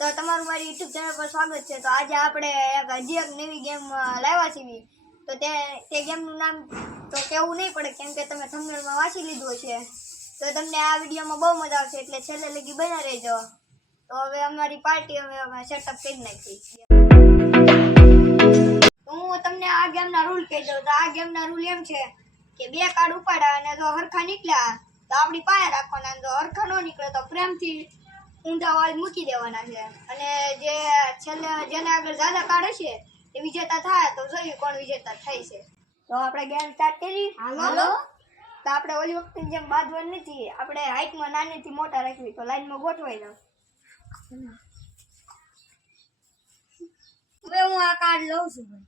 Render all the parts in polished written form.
તો તમારું મારી YouTube ચેનલ પર સ્વાગત છે। તો આજે આપણે એક હજી એક નવી ગેમ લાવ્યા છીએ। તો તે ગેમનું નામ તો કહેવું નહીં પડે કેમ કે તમે થંબનેલમાં વાંચી લીધું છે। તો તમને આ વિડીયોમાં બહુ મજા આવશે એટલે છેલ્લે લગી બન્યા રહેજો। તો હવે અમારી પાર્ટી અમે સેટઅપ કરી નાખી। તો હું તમને આ ગેમના રૂલ કહી દઉં। તો આ ગેમના રૂલ એમ છે કે 2 કાર્ડ ઉપાડ્યા અને જો હરખા નીકળ્યા તો આપણી પાસે રાખવાના, જો હરખા ન નીકળે તો પ્રેમથી ઊંધા વાળ મૂકી દેવાના છે। અને જે છેલ્લે જેને આગળ જ્યાદા કાર્ડ હશે એ વિજેતા થાય। તો જોઈએ કોણ વિજેતા થાય છે। તો આપણે ગેમ સ્ટાર્ટ કરી। હાલો તો આપણે ઓલી વખતે જેમ બાંધવાની નથી, આપણે હાઈટમાં નાનીથી મોટા રાખવી। તો લાઈનમાં ગોઠવાઈ જાવ। હવે હું આ કાર્ડ લઉં છું ભાઈ।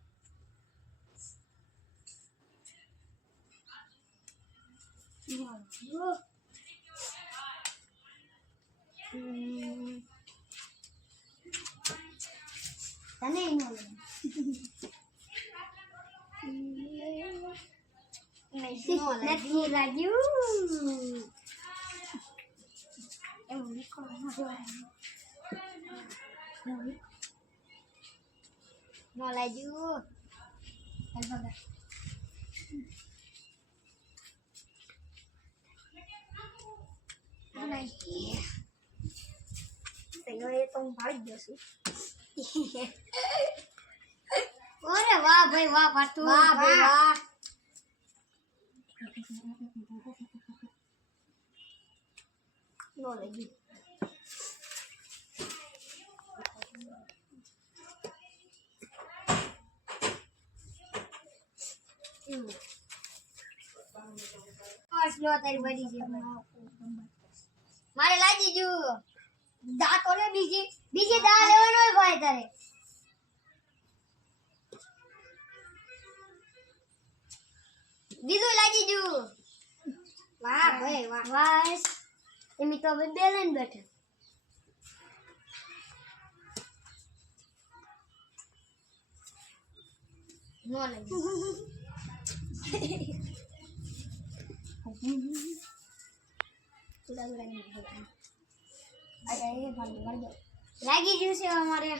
તને નથી લાગ્યું એવું ન લાગ્યું। તો હું ભાગી જશું। અરે વાહ ભાઈ વાહ પાટુ, વાહ ભાઈ વાહ। ન લાગ્યું। તારી બડી છે મારે લાગી ગયું। દાંત ઓલે બીજી દા લેવાનો હોય ભાઈ તારે। બીજું લાગી ગયું। વાહ ભાઈ વાહ। બસ એમ તો હવે બે લઈને બેઠા। નો લાગ્યું। લાગી ગયું છે અમારે।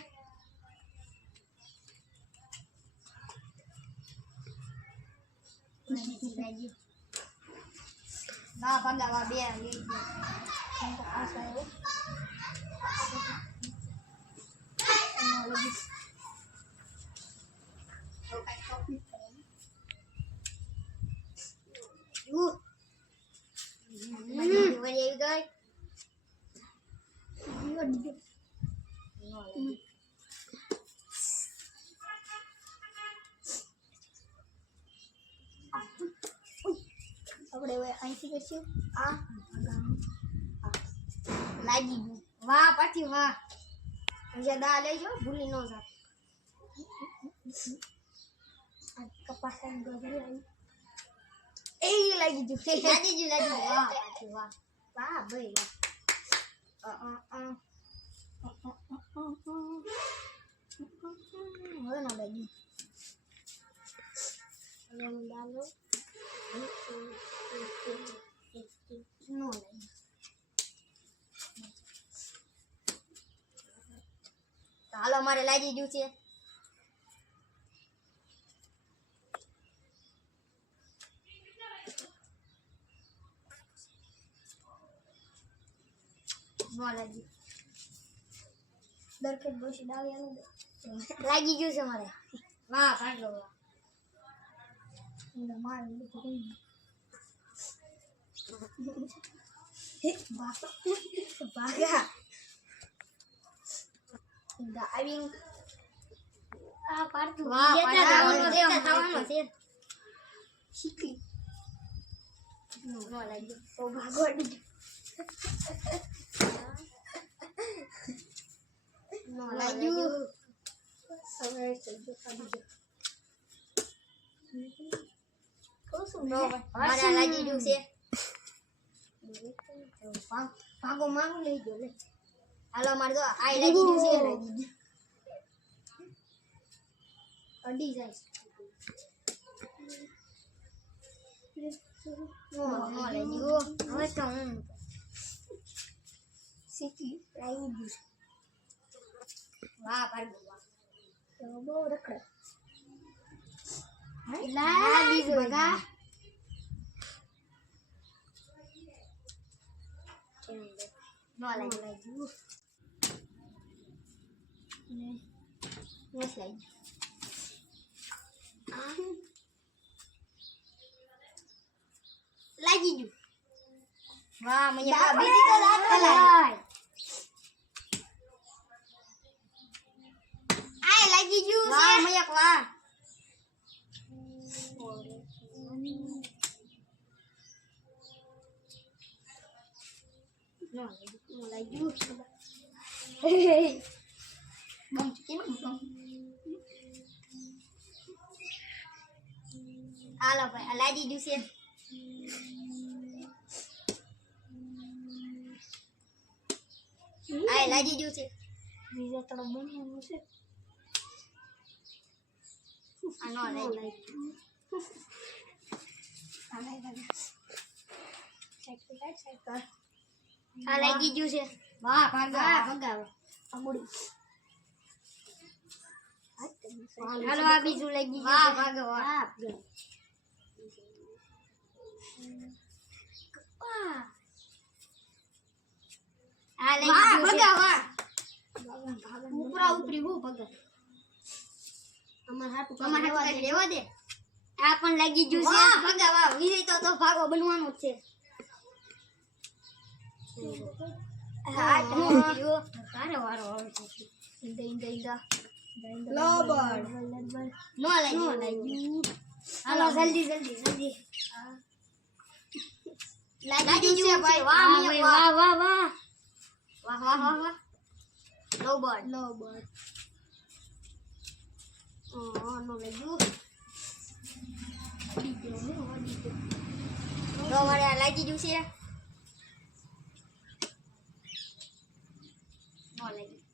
ના ભગાવા બે લઈ આપણે હવે અહીંથી કરશું। આ લાગી ગયું। વાહ પાછી વાહ। બીજા દા લેજો, ભૂલી ન જાવ। કપાસ એ લાગી ગયું। લાગી ગયું વાહ પાછી વાહ। વાહ ભાઈ હવે ના લાગ્યું। હવે હું ડાલો નો લાગ્યું। હાલો મારે લાગી ગયું છે। નો લાગ્યું। દરખેત બસી ડાવ્યાનું લાગી ગયું છે મારે। વાહ ભાગો વાહ। મારું ભાગા આવી આ પાડતું વાહ થવાનો છે। શીખી નો લાગ્યું। તો ભાગોડી નો લાગ્યું। હવે ચલજો ખાલી મારે લાગી ગયું છે। ભાગો માંગ લઈ ગયો લે। હાલો મારે તો આ લાગી ગયું છે। અડી જાય નો લાગ્યું। હવે તો હું શીખી આવી ગયું વાહ ભાર્ગવ વાહ. તો બહુ રખડે. લા બીજું ભગા. નો લાગ્યું. બસ લાગ્યું. લાગી ગયું. વાહ મને દાંત બીજી તો દાંત લાય. આય લાગી ગયું વાહ મયક વાહ. નો લાગ્યું. બમ કેમ બમ. હાલો ભાઈ આ લાગી ગયું છે. આય લાગી ગયું છે. બીજા થોડો બનવાનું છે. આ નો લાગ્યું. આ લાગી ગયું છે. વાહ ભાગા. આંબુડી. હાલો આ બીજું લાગી ગયું. વાહ ભાગા વાહ. આ લાગી ગયું છે. વાહ ઉપરા ઉપરી હું ભગા. અમાર હાટું લેવા દે. આ પણ લાગી ગયું છે. ભગા વાહ વિજય તો ભાગો બનવાનો જ છે. હા તારે વારો આવે છે. લોબડ નો લાગ્યું. હાલો જલ્દી લાગી ગયું છે ભાઈ. વાહ વાહ વાહ વાહ વાહ વાહ વાહ વાહ. લોબડ નો લાગ્યું. નો મારે આ લાગી ગયું છે. નો લાગ્યું.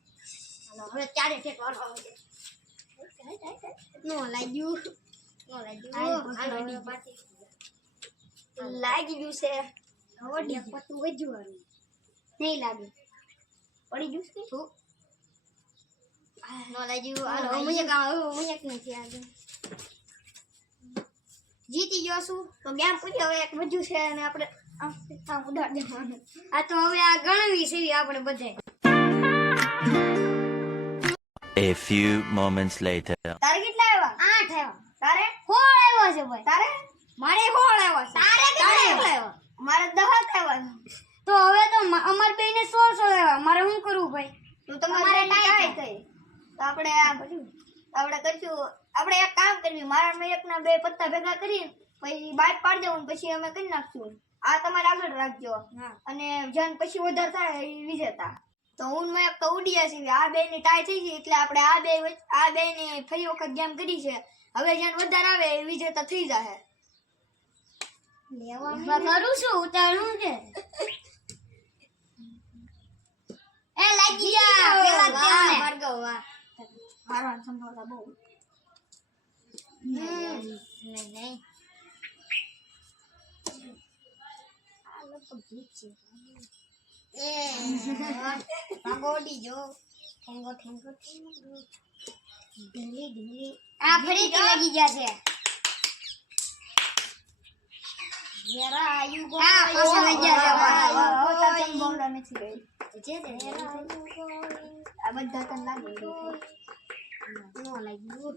હાલો હવે ચારે ઠેક વારો આવે છે. નો લાગ્યું. હાલો હવે પાછી લાગી ગયું છે. હવે પતું વજ્યું નહીં લાગે. પડી ગયું છે તો નો લાગ્યું. હાલો મયક નથી આગળ. જીતી ગયો છું તો ગેમ પૂરી. હવે એક વધ્યું છે અને આપણે આમ ઉડાડી દેવાનું. આ તો હવે આ ગણવી છે આપણે બધે. A few moments later. તારે કેટલા આવ્યા? 8 આવ્યા. તારે 16 આવ્યા છે ભાઈ. તારે મારે 16 આવ્યા છે. તારે કેટલા આવ્યા? મારે 10 આવ્યા. તો હવે તો અમાર બેને 16 આવ્યા. મારે શું કરવું ભાઈ? તો તમારે ટાઈ થઈ. તો આપણે કરશું. આપણે એક કામ કરવી. મારા મયકના બે પત્તા ભેગા કરી પછી બાદ પાડી દેવું ને પછી અમે કરી નાખશું. આ તમારે આગળ રાખજો. અને જન પછી વધારે થાય એ વિજેતા. તો હું મયક તો ઉડ્યા છીએ. આ બે ની ટાઈ થઈ ગઈ એટલે આપણે આ બે ની ફરી વખત ગેમ કરી છે. હવે જન વધારે આવે એ વિજેતા થઈ જાય. કરું છું ઉતારું છે. એ લાગી ગયા પેલા તેને ભાર્ગવ વાહ. હારવાની સંભાવના બહુ. નહીં આ લોકો જીત છે. એ ભાગોડી જો ઠેંગો ઢીલી આ ફરીથી લાગી ગયા છે. જરા આયુ ગો આ પાછા લઈ ગયા છે. સંભાવના નથી રહી. આ બધા તને લાગે નો લાગ્યું.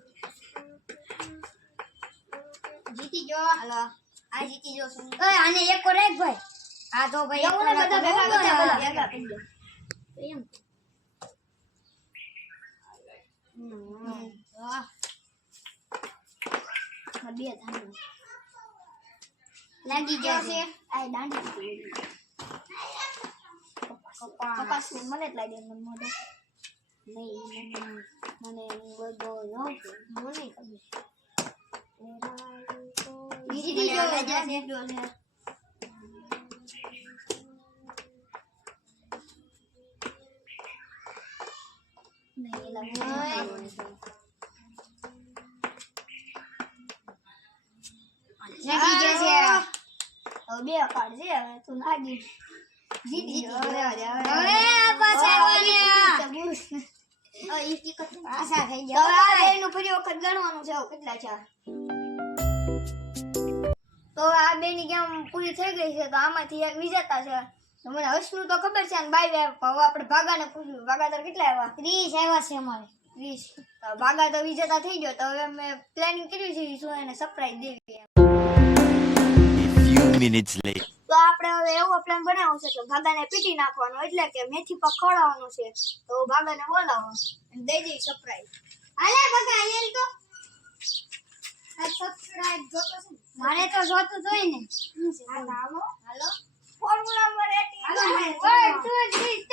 જીતી ગયો. હાલો આ જીતી ગયો છું. આને એક કો રાખ ભાઈ. આ તો ભાઈ એક બધા ભેગા કરી દે. એમ વાહ બે થાનું લાગી ગયા છે. આ દાંડી કપાસ મને જ લાગે. મને મોઢે નહીં મને બધો મને ખબર. જીતી ગયો રાજા છે. નહીં લાગે. જીતી ગયો છે. હવે બે કાર્ડ છે. હવે તું લાગી જીતી ગયો. હવે આ પાછા આવ્યા. ઈ ટિકટ પાછા થઈ તો ગયા આ બેનું ફરી વખત ગણવાનું છે હવે કેટલા છે તો આ બેની ગેમ પૂરી થઈ ગઈ છે તો આમાંથી એક વિજેતા છે તો મને હર્ષનું તો ખબર છે અને બાય હવે આપણે ભાગાને પૂછ્યું ભાગા તો કેટલા આવ્યા 30 આવ્યા છે અમારે 30 તો ભાગા તો વિજેતા થઈ ગયો તો હવે અમે પ્લાનિંગ કર્યું છે શું એને સરપ્રાઈઝ દેવી એમ A few minutes later. તો આપણે હવે એવો પ્લાન બનાવ્યો છે કે ભાગાને પીટી નાખવાનો એટલે કે મેથી પર ખવડાવવાનું છે તો ભાગાને બોલાવો અને દઈ દઈ સરપ્રાઈઝ હાલે બગા આયેલ તો આ સબસ્ક્રાઇબ જોતો છે મારે તો જોતું જોઈ ને હાલો હાલો ફોર્મ્યુલા નંબર 18 હાલો, હાલો. 1 2 3